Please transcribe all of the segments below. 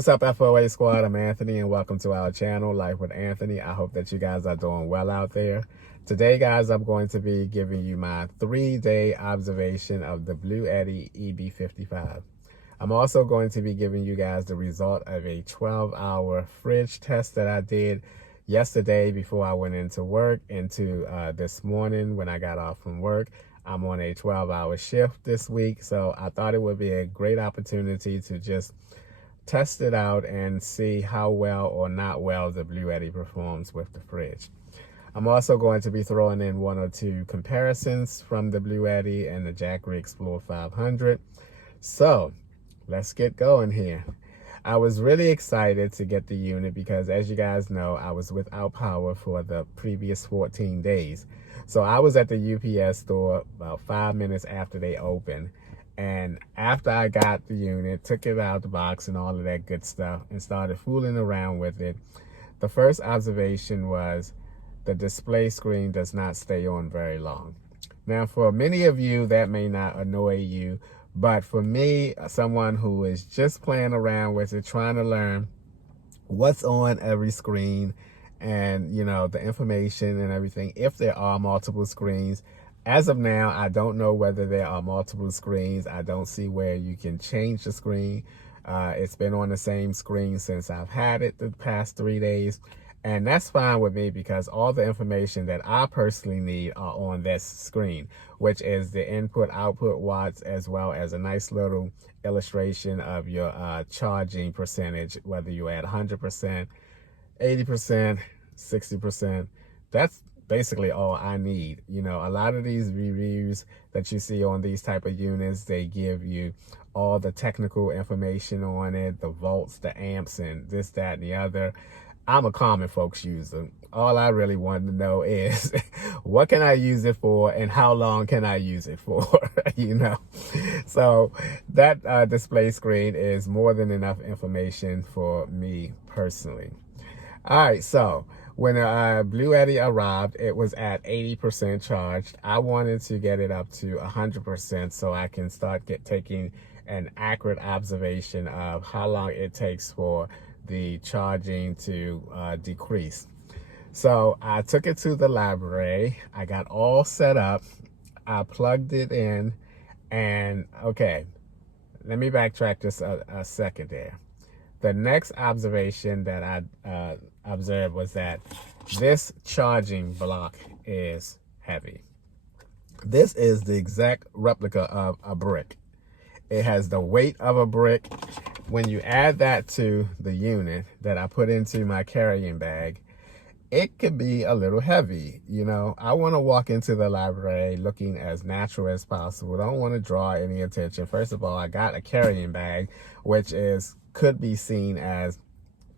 What's up, FOA Squad? I'm Anthony, and welcome to our channel, Life with Anthony. I hope that you guys are doing well out there. Today, guys, I'm going to be giving you my 3-day observation of the BluettiEB55. I'm also going to be giving you guys the result of a 12-hour fridge test that I did yesterday before I went into work, into this morning when I got off from work. I'm on a 12-hour shift this week, so I thought it would be a great opportunity to just test it out and see how well or not well the Bluetti performs with the fridge. I'm also going to be throwing in 1 or 2 comparisons from the Bluetti and the Jackery Explorer 500. So let's get going here. I was really excited to get the unit because, as you guys know, I was without power for the previous 14 days. So I was at the UPS store about 5 minutes after they opened. And after I got the unit, took it out of the box and all of that good stuff and started fooling around with it, the first observation was the display screen does not stay on very long. Now, for many of you, that may not annoy you, but for me, someone who is just playing around with it, trying to learn what's on every screen and, you know, the information and everything, if there are multiple screens. As of now, I don't know whether there are multiple screens. I don't see where you can change the screen. It's been on the same screen since I've had it the past 3 days. And that's fine with me because all the information that I personally need are on this screen, which is the input output watts, as well as a nice little illustration of your charging percentage, whether you're at 100%, 80%, 60%. That's basically all I need. You know, a lot of these reviews that you see on these type of units, they give you all the technical information on it, the volts, the amps, and this, that, and the other. I'm a common folks user. All I really want to know is what can I use it for and how long can I use it for, you know? So that display screen is more than enough information for me personally. All right, so when Bluetti arrived, it was at 80% charged. I wanted to get it up to 100% so I can start taking an accurate observation of how long it takes for the charging to decrease. So I took it to the library. I got all set up. I plugged it in, and okay, let me backtrack just a second there. The next observation that I observed was that this charging block is heavy. This is the exact replica of a brick. It has the weight of a brick. When you add that to the unit that I put into my carrying bag, it could be a little heavy. You know, I want to walk into the library looking as natural as possible. Don't want to draw any attention. First of all, I got a carrying bag, which could be seen as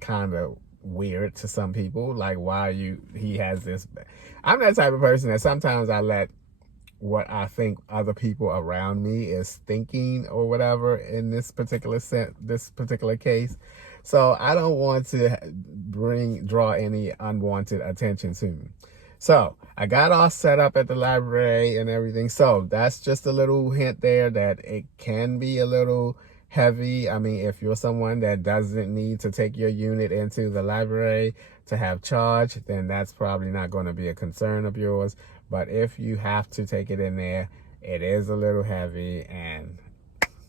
kind of weird to some people. Like, why he has this. I'm that type of person that sometimes I let what I think other people around me is thinking or whatever in this particular case. So I don't want to draw any unwanted attention to me. So I got all set up at the library and everything. So that's just a little hint there that it can be a little heavy. I mean, if you're someone that doesn't need to take your unit into the library to have charge, then that's probably not going to be a concern of yours. But if you have to take it in there, it is a little heavy, and,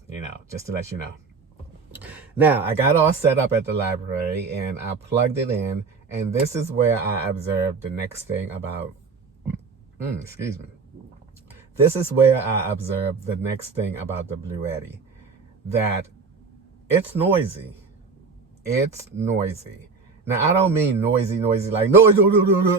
you know, just to let you know. Now, I got all set up at the library, and I plugged it in, and this is where I observed the next thing about, excuse me. This is where I observed the next thing about the Bluetti, that it's noisy. It's noisy. Now, I don't mean noisy like noise,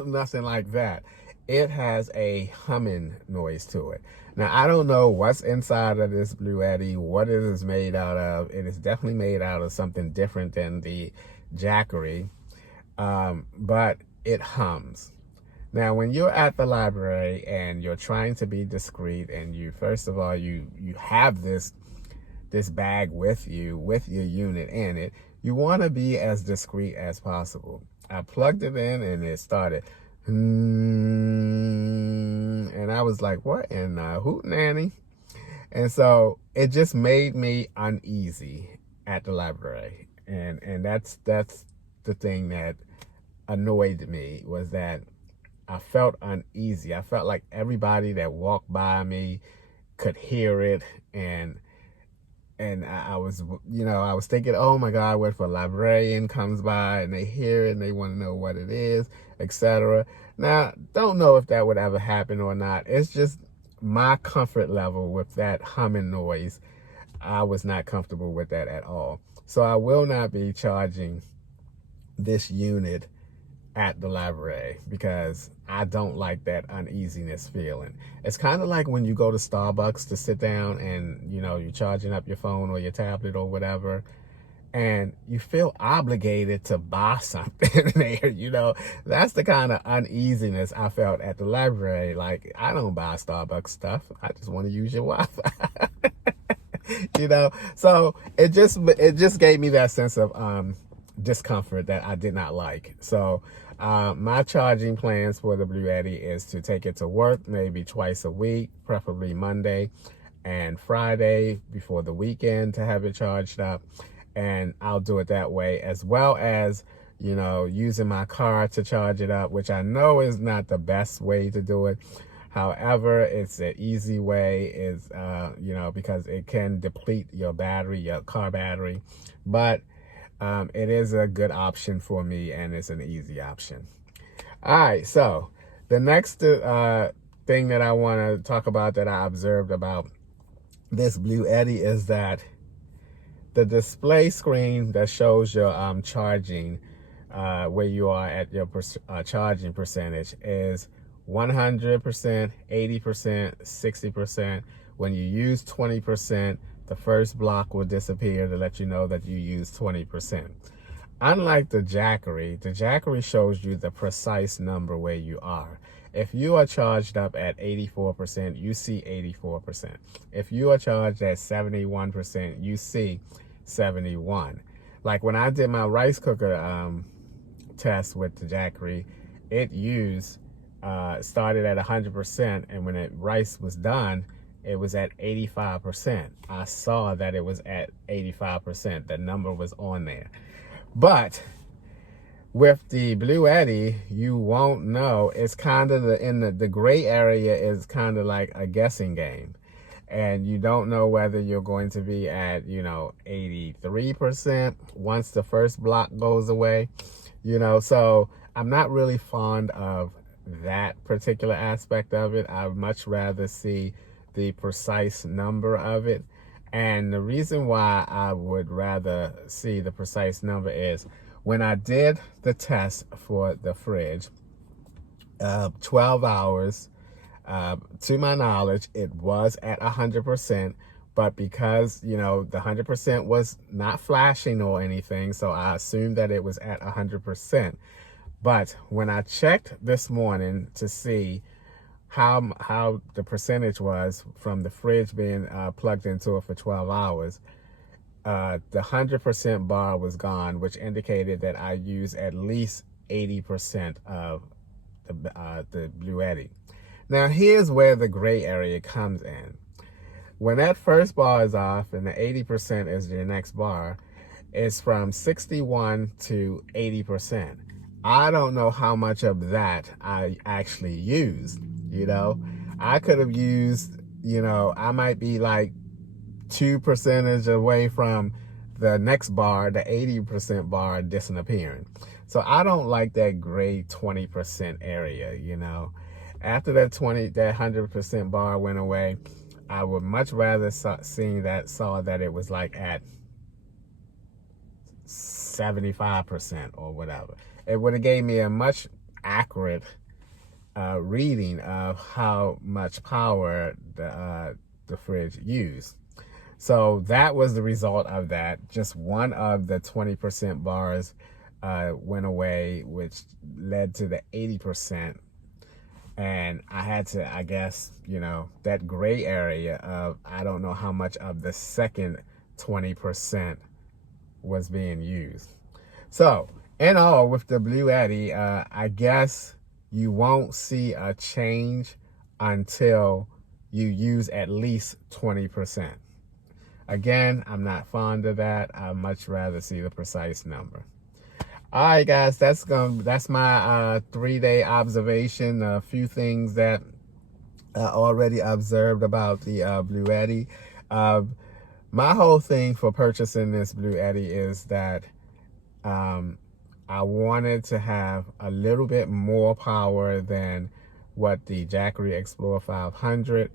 nothing like that. It has a humming noise to it. Now, I don't know what's inside of this Bluetti, what it is made out of. It is definitely made out of something different than the Jackery, but it hums. Now, when you're at the library and you're trying to be discreet, and first of all, you have this bag with you, with your unit in it, you want to be as discreet as possible. I plugged it in and it started. And I was like, what in hootenanny? And so it just made me uneasy at the library. And that's the thing that annoyed me, was that I felt uneasy. I felt like everybody that walked by me could hear it, and I was, I was thinking, oh my God, what if a librarian comes by and they hear it and they want to know what it is, etc. Now, don't know if that would ever happen or not. It's just my comfort level with that humming noise. I was not comfortable with that at all. So I will not be charging this unit at the library, because I don't like that uneasiness feeling. It's kind of like when you go to Starbucks to sit down and, you're charging up your phone or your tablet or whatever, and you feel obligated to buy something there. That's the kind of uneasiness I felt at the library. Like, I don't buy Starbucks stuff. I just want to use your Wi-Fi. So it just gave me that sense of discomfort that I did not like. So my charging plans for the Bluetti is to take it to work maybe twice a week, preferably Monday and Friday before the weekend, to have it charged up. And I'll do it that way, as well as, using my car to charge it up, which I know is not the best way to do it. However, it's an easy way, is because it can deplete your battery, your car battery. But it is a good option for me, and it's an easy option. All right, so the next thing that I want to talk about that I observed about this Bluetti is that the display screen that shows your charging, where you are at your charging percentage, is 100%, 80%, 60%. When you use 20%, the first block will disappear to let you know that you used 20%. Unlike the Jackery shows you the precise number where you are. If you are charged up at 84%, you see 84%. If you are charged at 71%, you see 71. Like when I did my rice cooker test with the Jackery, it used started at 100%, and when rice was done, it was at 85%. I saw that it was at 85%. The number was on there. But with the Bluetti, you won't know. It's kind of the gray area is kind of like a guessing game. And you don't know whether you're going to be at, 83% once the first block goes away. So I'm not really fond of that particular aspect of it. I would much rather see the precise number of it. And the reason why I would rather see the precise number is, when I did the test for the fridge, 12 hours, to my knowledge, it was at 100%. But because, the 100% was not flashing or anything, so I assumed that it was at 100%. But when I checked this morning to see how the percentage was from the fridge being plugged into it for 12 hours, the 100% bar was gone, which indicated that I used at least 80% of the Bluetti. Now, here's where the gray area comes in. When that first bar is off and the 80% is your next bar, it's from 61 to 80%. I don't know how much of that I actually used. I could have used, I might be like 2% away from the next bar, the 80% bar disappearing. So I don't like that gray 20% area. After that 100% bar went away, I would much rather saw that it was like at 75% or whatever. It would have gave me a much accurate reading of how much power the fridge used. So that was the result of that. Just one of the 20% bars went away, which led to the 80%. And I had to, I guess, that gray area of, I don't know how much of the second 20% was being used. So in all, with the Bluetti, I guess you won't see a change until you use at least 20%. Again, I'm not fond of that. I'd much rather see the precise number. All right, guys, that's my 3-day observation. A few things that I already observed about the Bluetti. My whole thing for purchasing this Bluetti is that I wanted to have a little bit more power than what the Jackery Explorer 500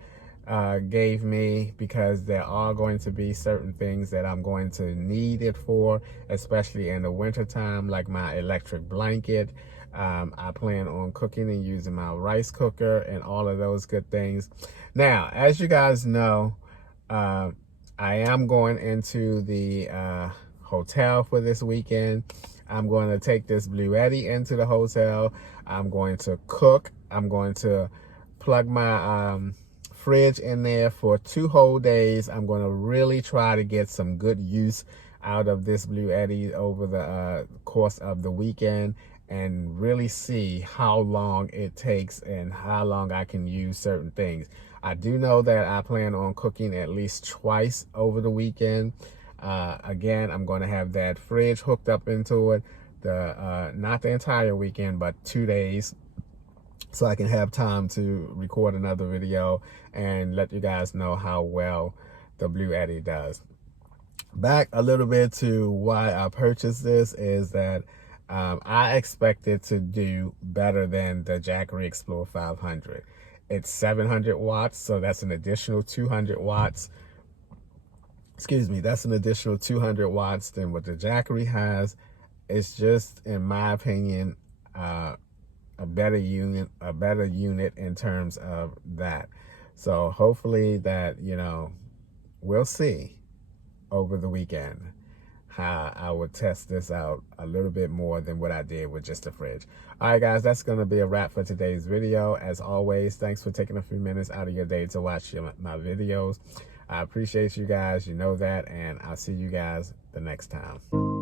gave me, because there are going to be certain things that I'm going to need it for, especially in the wintertime, like my electric blanket. I plan on cooking and using my rice cooker and all of those good things. Now, as you guys know, I am going into the hotel for this weekend. I'm going to take this Bluetti into the hotel. I'm going to cook. I'm going to plug my fridge in there for 2 whole days. I'm going to really try to get some good use out of this Bluetti over the course of the weekend, and really see how long it takes and how long I can use certain things. I do know that I plan on cooking at least twice over the weekend. Again, I'm going to have that fridge hooked up into it, not the entire weekend, but 2 days, so I can have time to record another video and let you guys know how well the Bluetti does. Back a little bit to why I purchased this is that I expected to do better than the Jackery Explorer 500. It's 700 watts, so that's an additional 200 watts. Excuse me, that's an additional 200 watts than what the Jackery has. It's just, in my opinion, a better unit in terms of that. So hopefully that, you know, we'll see over the weekend how I would test this out a little bit more than what I did with just the fridge. All right, guys, that's going to be a wrap for today's video. As always, thanks for taking a few minutes out of your day to watch my videos. I appreciate you guys, you know that, and I'll see you guys the next time.